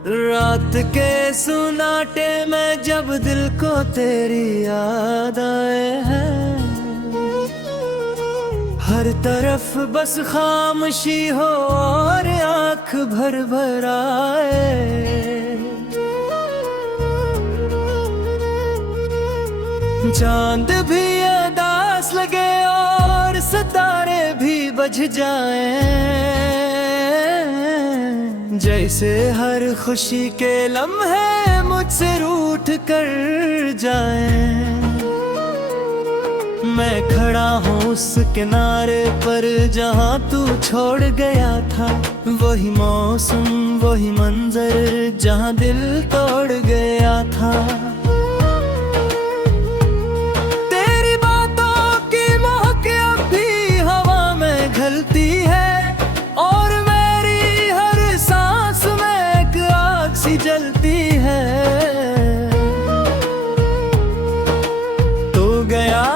रात के सुनाटे में जब दिल को तेरी याद आए है, हर तरफ बस खामोशी हो और आँख भर भर आए। चांद भी उदास लगे और सितारे भी बुझ जाएं, जैसे हर खुशी के लम्हे मुझसे रूठ कर जाएं। मैं खड़ा हूँ उस किनारे पर जहाँ तू छोड़ गया था, वही मौसम वही मंजर जहाँ दिल तोड़ गया था। तेरी बातों की महक अब भी हवा में घुलती है और मेरी हर सांस में एक आग सी जलती है। तो गया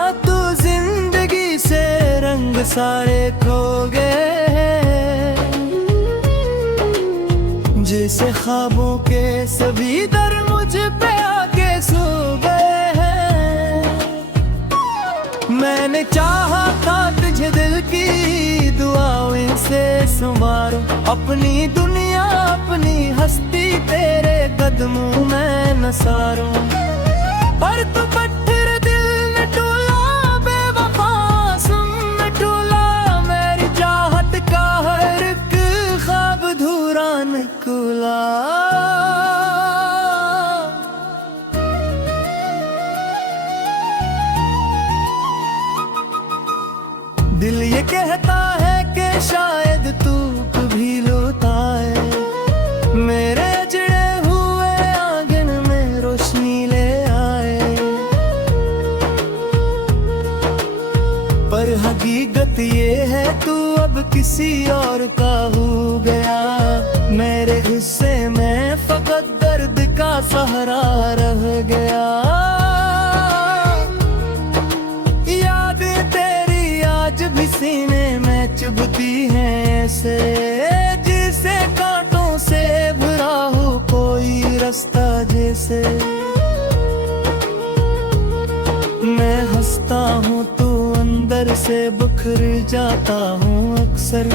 सारे खो गए, जैसे ख्वाबों के सभी दर मुझ पे आके सो गए हैं। मैंने चाहा था तुझे दिल की दुआओं से संवारो, अपनी दुनिया अपनी हस्ती तेरे कदमों में न सारो। पर तू पत्थर दिल में टूला बेवफा निकला। दिल ये कहता है कि शायद तू कभी लौट आए, मेरे जड़े हुए आंगन में रोशनी ले आए। पर हकीकत ये है तू अब किसी और का हो गया, मेरे हिस्से में फकत दर्द का सहारा रह गया। याद तेरी आज भी सीने में चुभती है ऐसे, जिसे कांटों से भरा हो कोई रास्ता जैसे। मैं हंसता हूँ तो अंदर से बिखर जाता हूँ अक्सर,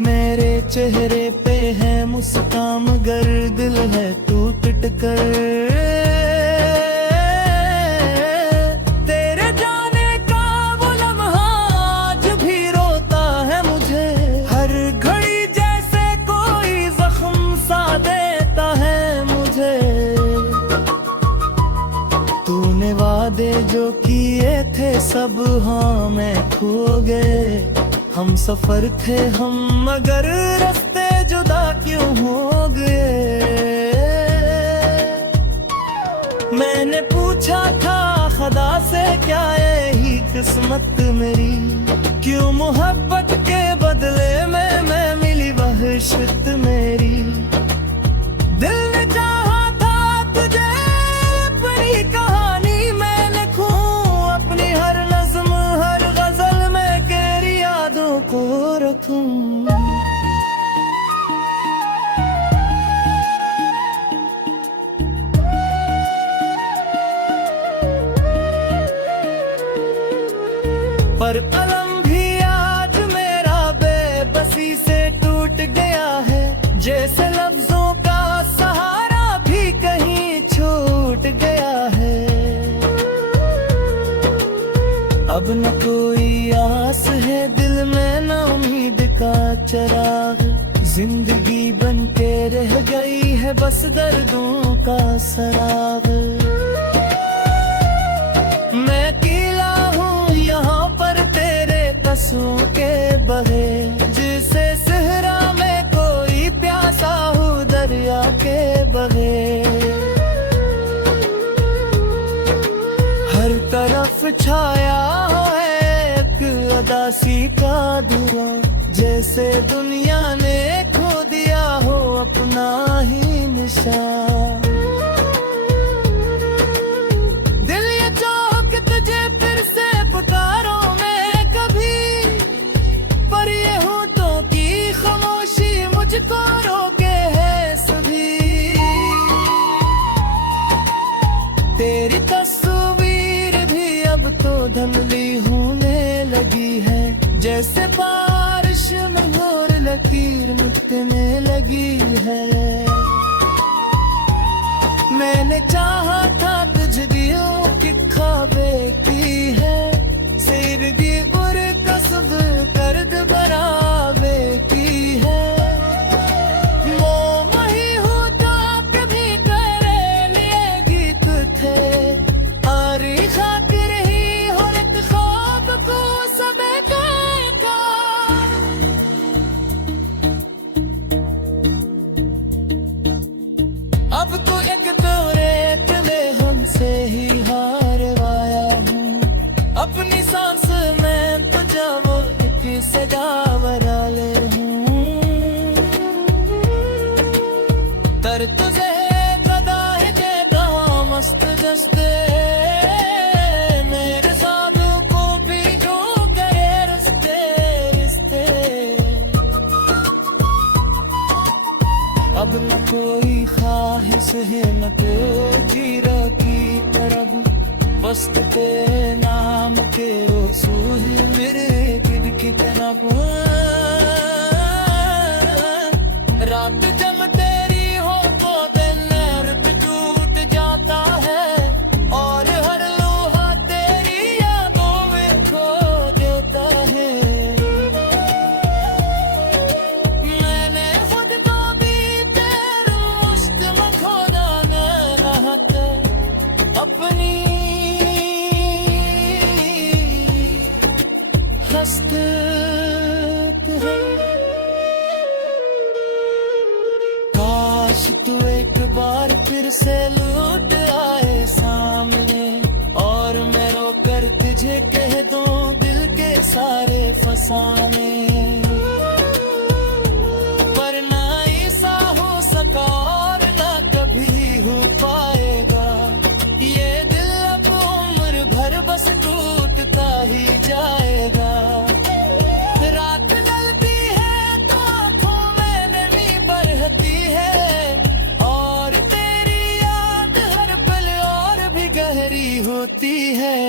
मेरे चेहरे पे है मुस्कान मगर दिल है टूट कर। तेरे जाने का वो लम्हा आज भी रोता है मुझे, हर घड़ी जैसे कोई जख्म सा देता है मुझे। तूने वादे जो किए थे सब हाँ मैं खो गए, हम सफर थे हम मगर रास्ते जुदा क्यों हो गए। मैंने पूछा था खुदा से क्या यही किस्मत मेरी, क्यों मोहब्बत के बदले में मैं मिली वहशत मेरी। दिल ने चाहा था तुझे अपनी कहानी मैं लिखूं, अपनी हर नज़्म हर गजल में तेरी यादों को रखूं। पर अलम भी आज मेरा बेबसी से टूट गया है, जैसे लफ्जों का सहारा भी कहीं छूट गया है। अब न कोई आस है दिल में न उम्मीद का चिराग, जिंदगी बन के रह गई है बस दर्दों का सराग। मैं अकेला हूँ यहाँ पर तेरे कसूं के बहे, जिसे सहरा में कोई प्यासा हो दरिया के बहे। हर तरफ छाया है एक उदासी का धुआं, जैसे दुनिया ने खो दिया हो अपना ही निशान। दिल ये चाहो कि तुझे फिर से पुकारो मैं कभी, पर ये होठों की खामोशी मुझको रोके है सभी। धुंधली होने लगी है, जैसे बारिश में और लकीर मुझ में लगी है। मैंने चाहा था तुझ दियो कि ख्वाबे की है, सिरगी और कसब कर्द बराबे की है। मोह ही होता कभी करे लिएगी तुझे, आरी खातिर ही हो एक ख्वाब को सब का। अब तो एक रेत में हमसे ही हारवाया हूँ, अपनी सांस में तो जाओ एक सजावरा ले हूँ। तर तुझे गदा है जेदा मस्त जस्ते, मेरे साधु को भी जो करे रिश्ते रिश्ते। अब न कोई ख्वाहिश है न तो जीरा की तरफ, बस ते नाम के रसूल मेरे दिल की तरफ। रात जब तेरी हो तो दिन रात टूट जाता है, और हर लोहा तेरी यादों में खो देता है। मैंने खुद को भी तेरे मुश्त में खोदा न रहता, अपनी हंसते हैं। काश तू एक बार फिर से लौट आए सामने, और मैं रोकर तुझे कह दूं दिल के सारे फसाने। पर ना ऐसा हो सका और ना कभी हो पाएगा, ये दिल अब उम्र भर बस टूटता ही जाएगा। रात ढलती है तो आँखों में नमी बरहती है, और तेरी याद हर पल और भी गहरी होती है।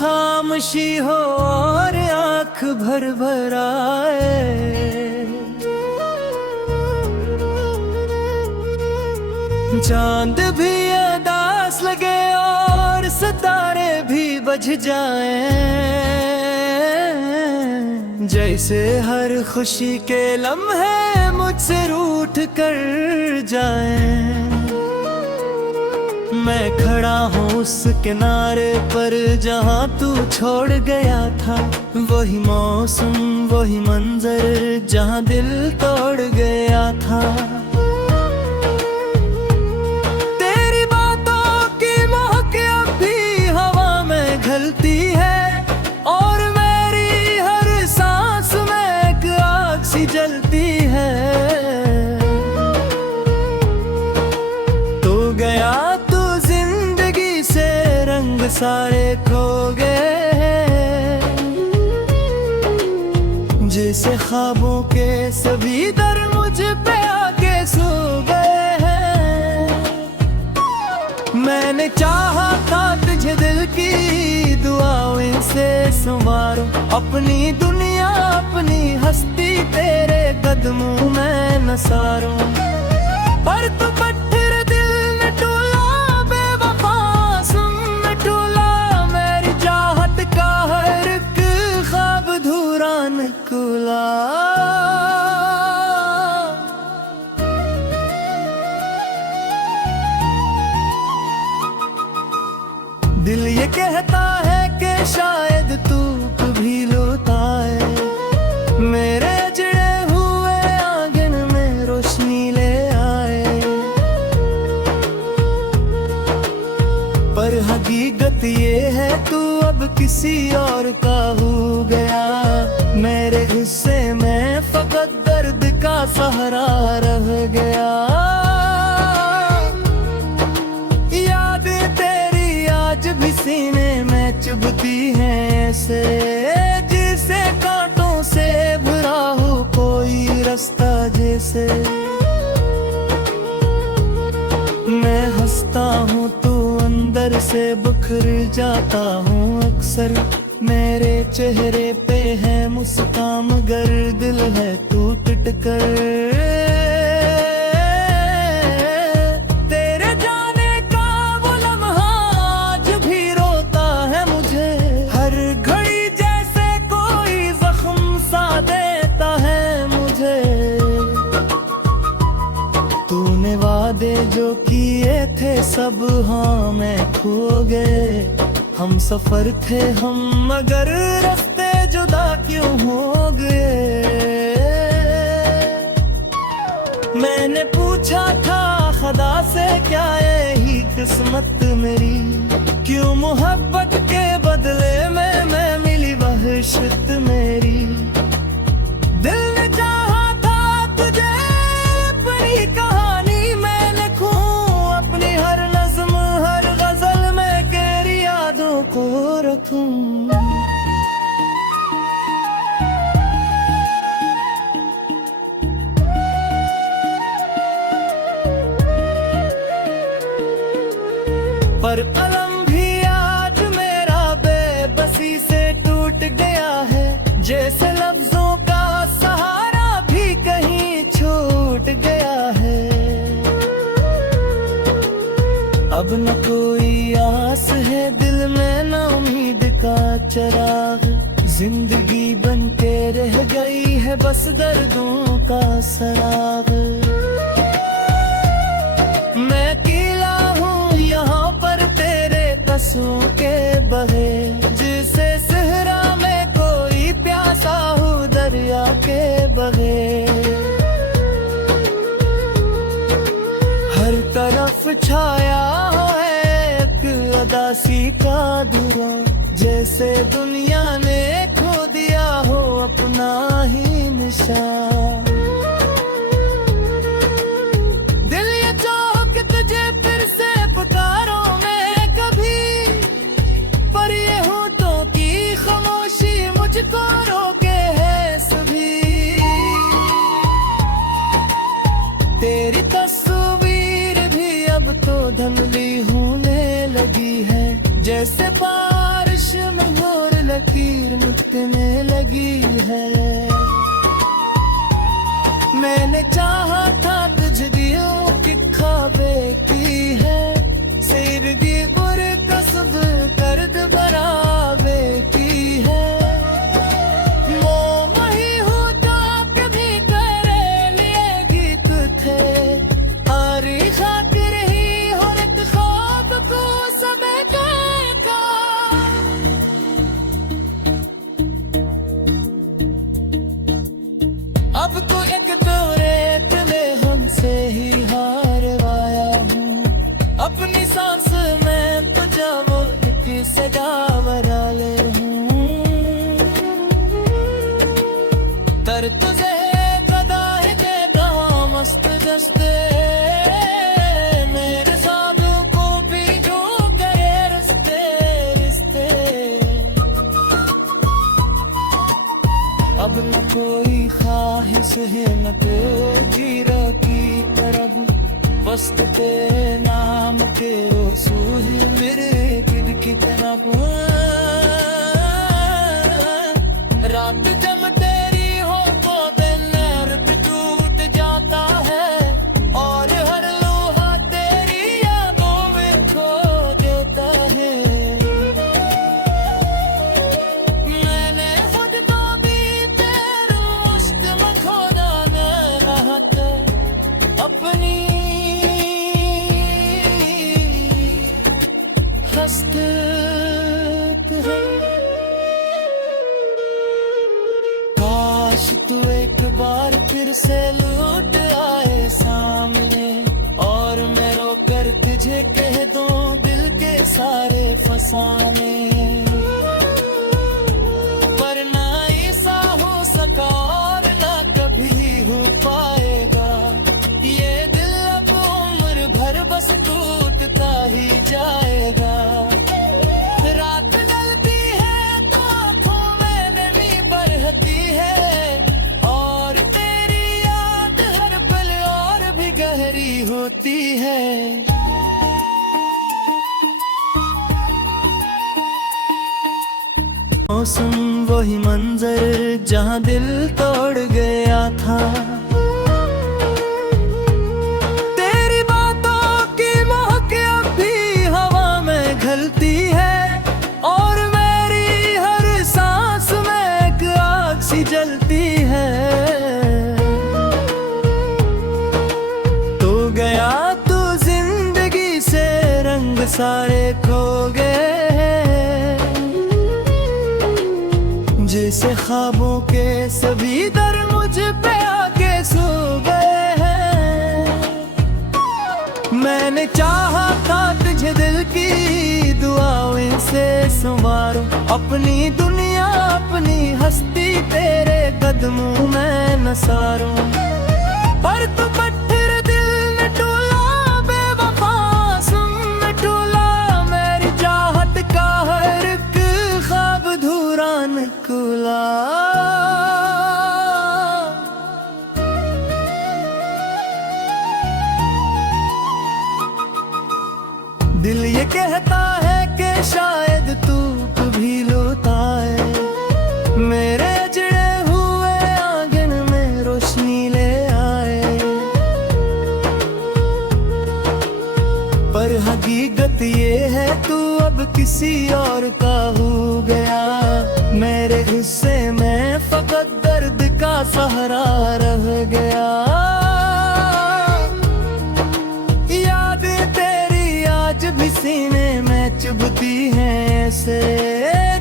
खामोशी हो और आँख भर भर आए, चांद भी अदास लगे और सितारे भी बज जाएं, जैसे हर खुशी के लम्हे मुझसे रूठ कर जाएं। मैं खड़ा हूँ उस किनारे पर जहाँ तू छोड़ गया था, वही मौसम वही मंजर जहाँ दिल तोड़ गया था। तेरी बातों की महक अब भी हवा में घलती है, और मेरी हर सांस में एक आग सी जलती है। तो गया सारे खो गए, जैसे ख्वाबों के सभी दर मुझ पे आके सो गए हैं। मैंने चाहा था तुझे दिल की दुआओं से संवारूं, अपनी दुनिया अपनी हस्ती तेरे कदमों में नसारूं। पर तू पत्थर दिल में टूला बेवफा सुन में टूला, मेरी चाहत का हर एक ख्वाब धूरा निकला। दिल ये कहता है कि शायद तू कभी लौट आए, मेरे जड़े हुए आंगन में रोशनी ले आए। पर हकीकत ये है तू अब किसी और का हो गया, मेरे हिस्से में फकत दर्द का सहारा रह गया। याद तेरी आज भी सीने में चुभती है ऐसे, जिसे कांटों से भरा हो कोई रास्ता जैसे। सोचता हूँ तो अंदर से बिखर जाता हूँ अक्सर। मेरे चेहरे पे है मुस्कान मगर दिल है टूट कर। तेरे जाने का वो लम्हा आज भी रोता है मुझे, हर घड़ी जैसे कोई जख्म सा देता है मुझे। तूने वादे जो किए थे सब हाँ मैं खो गए। हम सफर थे हम मगर रास्ते जुदा क्यों हो गए। मैंने पूछा था खुदा से क्या यही किस्मत मेरी, क्यों मोहब्बत के बदले में मैं मिली वहशत मेरी। दिल ने चाहा था तुझे अपनी कहानी मैं लिखूं, अपनी हर नज़्म हर गजल में तेरी यादों को रखूं। पर कलम भी आज मेरा बेबसी से टूट गया है, जैसे लफ्जों का सहारा भी कहीं छूट गया है। अब न कोई आस है दिल में न उम्मीद का चिराग, जिंदगी बन के रह गई है बस दर्दों का सराग। मैं अकेला हूँ यहाँ पर तेरे कसूं के बहे, जिसे सहरा में कोई प्यासा हो दरिया के बहे। हर तरफ छाया है एक उदासी का धुआं, जैसे दुनिया ने खो दिया हो अपना ही निशान। दिल ये चाहो कि तुझे फिर से पुकारो मैं कभी, पर ये होठों की खामोशी मुझको रोके है सभी। तेरी तस्वीर भी अब तो धुंधली होने लगी है, जैसे बारिश में और लकीर मिटने लगी है। मैंने चाहा था तुझ दियों की ख्वाबे की है, सिरगी बुर कसब कर्द बराबे की है। मोह ही हो तो कभी करे लिए गीत थे, आरी खातिर ही हो एक ख्वाब को समय का। अब तो एक तो रेत में हमसे ही हारवाया हूँ, अपनी सांस में तो जाओ एक सजावरा ले हूँ। कर तुझे गदा है देगा मस्त जस्ते, मेरे साधु को भी जो करे रिश्ते रिश्ते। अब न कोई ख्वाहिश है न तेरी की तरफ, बस तेरे नाम के रसूल मेरे दिल की तरफ। रात जब तेरी हो तो दिन रात टूट जाता है, और हर लोहा तेरी यादों में खो देता है। मैंने खुद को भी तेरे मुश्क में खोदा न अपनी हस्तीत है। काश तू एक बार फिर से लौट आए सामने, और मैं रोकर तुझे कह दूं दिल के सारे फसाने। पर ना ऐसा हो सका और ना कभी हो पाएगा, ये दिल अब उम्र भर बस टूटता ही जाएगा। रात ढलती है तो आँखों में नमी बरहती है, और तेरी याद हर पल और भी गहरी होती है। वही मंजर जहाँ दिल तोड़ गया था। तेरी बातों की महक अब भी हवा में घुलती है और मेरी हर सांस में एक आग सी जलती है। तो गया तू जिंदगी से, रंग सारे खो गए जैसे ख्वाबों के सभी दर मुझ पे आके सो गए हैं। मैंने चाहा था तुझे दिल की दुआओं से संवारूं, अपनी दुनिया अपनी हस्ती तेरे कदमों में नसारूं। पर तू पत्थर दिल में टूला, बेवफा सुन में टूला, मेरी चाहत का हर एक ख्वाब अधूरा निकला। दिल ये कहता है कि शायद तू कभी लौट आए, मेरे अजड़े हुए आंगन में रोशनी ले आए। पर हकीकत ये है तू अब किसी और का हो गया, मेरे हिस्से में फकत दर्द का सहारा रह गया। याद तेरी आज भी सीने में चुभती है ऐसे,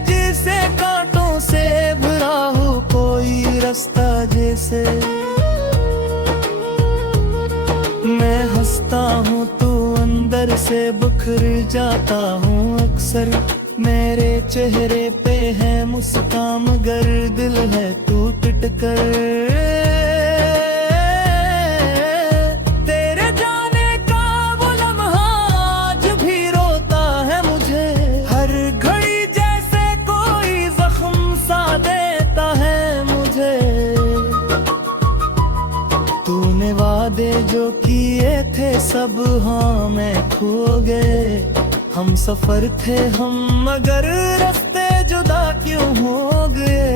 जिसे कांटों से भरा हो कोई रास्ता जैसे। मैं हंसता हूँ तो अंदर से बिखर जाता हूँ अक्सर, मेरे चेहरे पे है मुस्कान मगर दिल है टूट कर। तेरे जाने का वो लम्हा आज भी रोता है मुझे, हर घड़ी जैसे कोई जख्म सा देता है मुझे। तूने वादे जो किए थे सब हाँ मैं खो गए, हम सफर थे हम मगर रास्ते जुदा क्यों हो गए।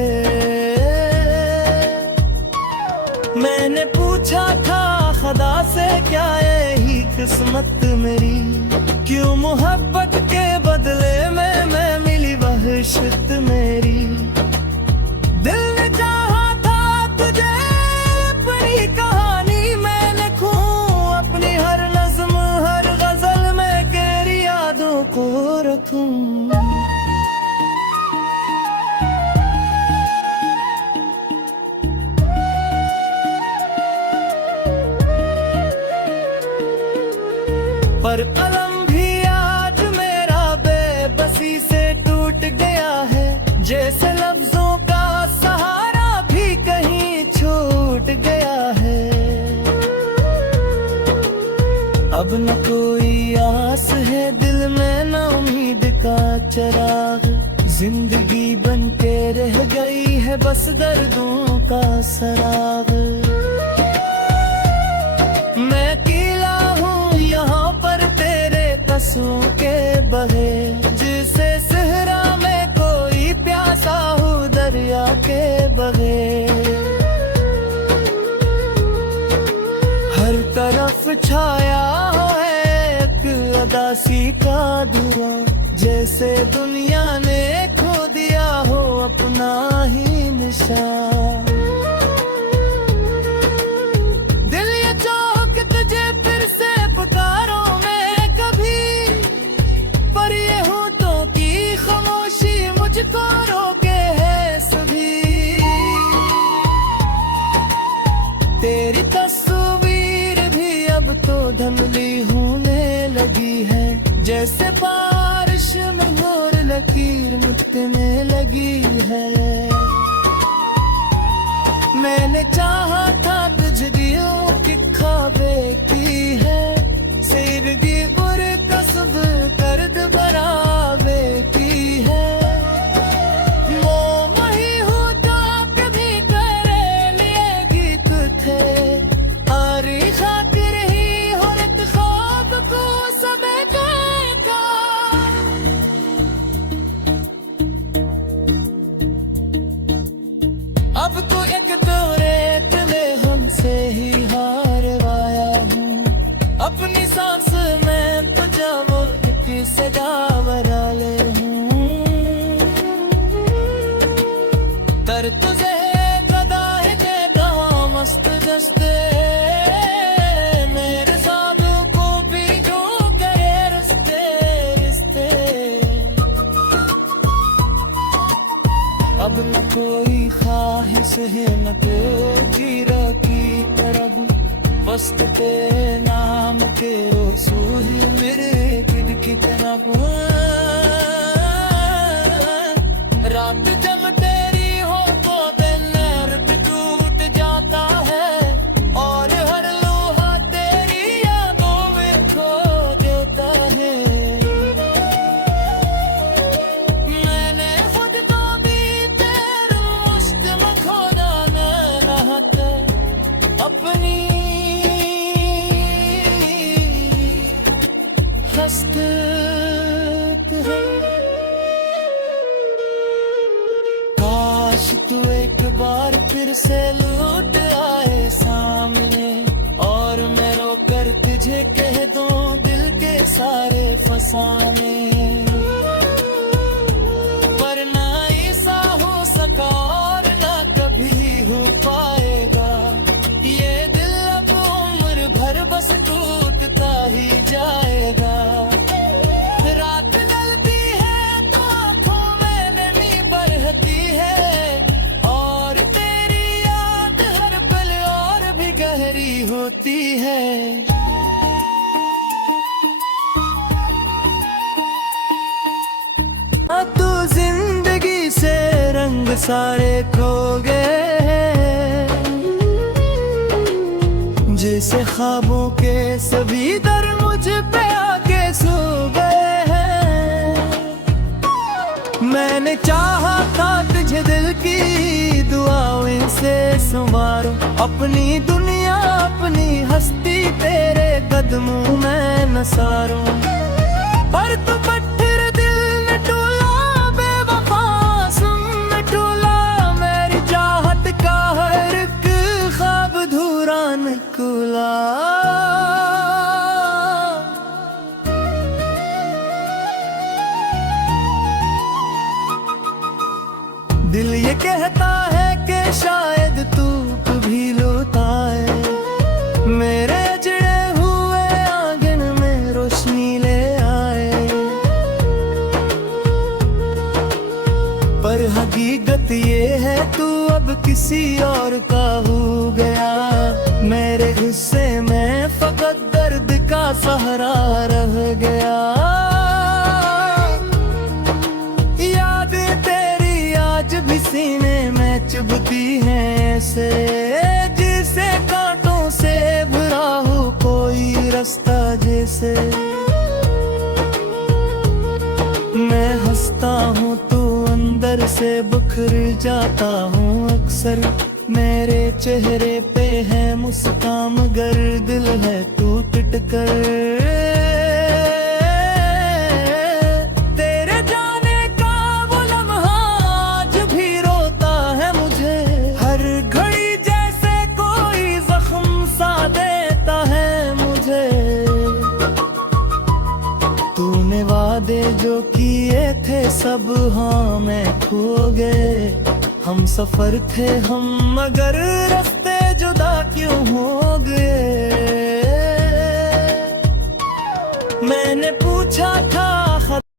मैंने पूछा था खुदा से क्या यही किस्मत मेरी, क्यों मोहब्बत के बदले में मैं मिली वहशत मेरी। दिल ने चाहा था तुझे अपनी कहानी में लिखूं, अपनी हर नज़्म हर गजल में तेरी यादों को रखूं। पर कलम भी आज मेरा बेबसी से टूट गया है, जैसे लफ्जों का सहारा भी कहीं छूट गया है। अब न कोई आस है दिल में न उम्मीद का चिराग, जिंदगी बन के रह गई है बस दर्दों का सराग। मैं अकेला हूँ यहाँ पर तेरे कसूं के बहे, जिसे सहरा में कोई प्यासा हो दरिया के बहे। हर तरफ छाया है एक उदासी का धुआं, जैसे दुनिया ने खो दिया हो अपना ही निशान। दिल ये चाहो कि तुझे फिर से पुकारो मैं कभी, पर ये होठों की खामोशी मुझको रोके है सभी। तेरी तस्वीर भी अब तो धुंधली होने लगी है, जैसे बारिश में मोर लकीर मिटने लगी है। मैंने चाहा था तुझ दियों की ख्वाबे की है, सिरगी और कसब दर्द बराबे की है। वो वही हो जो कभी तेरे लिए गीत थे, आरी खातिर ही हरत ख्वाब को सब देखा। अब तो एक तो रेत में हमसे ही हारवाया हूँ। अपनी सांस में तो जाओ किसे जावरा ले हूँ। तर तुझे गदा है देगा मस्त जस्ते, मेरे साधु को भी जो करे रिश्ते रिश्ते। अब न कोई ख्वाहिश है न तेरी की तरफ, बस तेरे नाम तेरो सूही मेरे दिल की तरफ। रात जब तेरी हो तो दिन रात टूट जाता है, और हर लोहा तेरी यादों में खो देता है। मैंने खुद को भी तेरे मुश्त में खोना न अपनी हसरत है। काश तू एक बार फिर से लौट आए सामने, और मैं रोकर तुझे कह दूं दिल के सारे फसाने। पर ना ऐसा हो सका और ना कभी हो पाएगा, ये दिल अब उम्र भर बस टूटता ही जाएगा। रात ढलती है तो आँखों में नमी बरसती है, और तेरी याद हर पल और भी गहरी होती है। तू जिंदगी से रंग सारे खो गए हैं, जैसे ख्वाबों के सभी दर मुझ पे आके सो गए हैं। मैंने चाहा था तुझे दिल की दुआओं से संवारूं, अपनी दुनिया अपनी हस्ती तेरे कदमों में नसारूं। पर तू पत्थर दिल न टूला बेवफा सुन न टूला, मेरी चाहत का हर एक ख्वाब धूरा निकला। दिल ये कहता है कि शायद तू कभी लौट आए, मेरे अजड़े हुए आंगन में रोशनी ले आए। पर हकीकत ये है तू अब किसी और का हो गया, मेरे गुस्से में फकत दर्द का सहारा रह गया। आज भी सीने में चुभती हैं ऐसे, जिसे कांटों से भरा हो कोई रास्ता जैसे। मैं हंसता हूँ तो अंदर से बिखर जाता हूँ अक्सर, मेरे चेहरे पे है मुस्कान मगर दिल है टूट कर। तूने वादे जो किए थे सब हाँ मैं खो गए, हम सफर थे हम मगर रास्ते जुदा क्यों हो गए। मैंने पूछा था